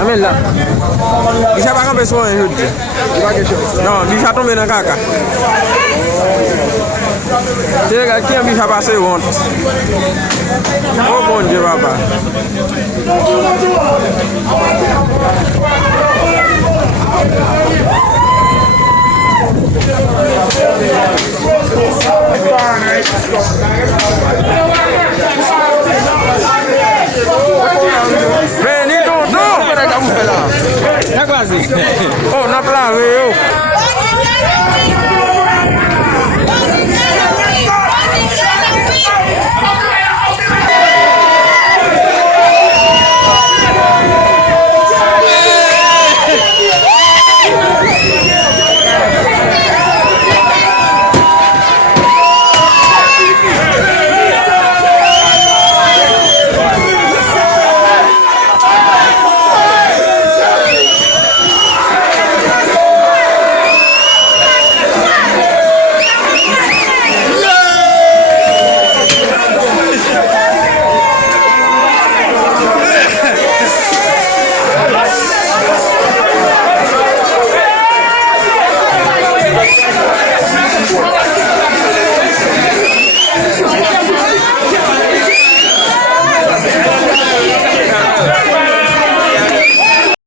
Amen là. Bisa pas camper sur un jeu. Non, bisa tomber dans caca. C'est gars qui a bisa passer honte. Oh mon Dieu papa.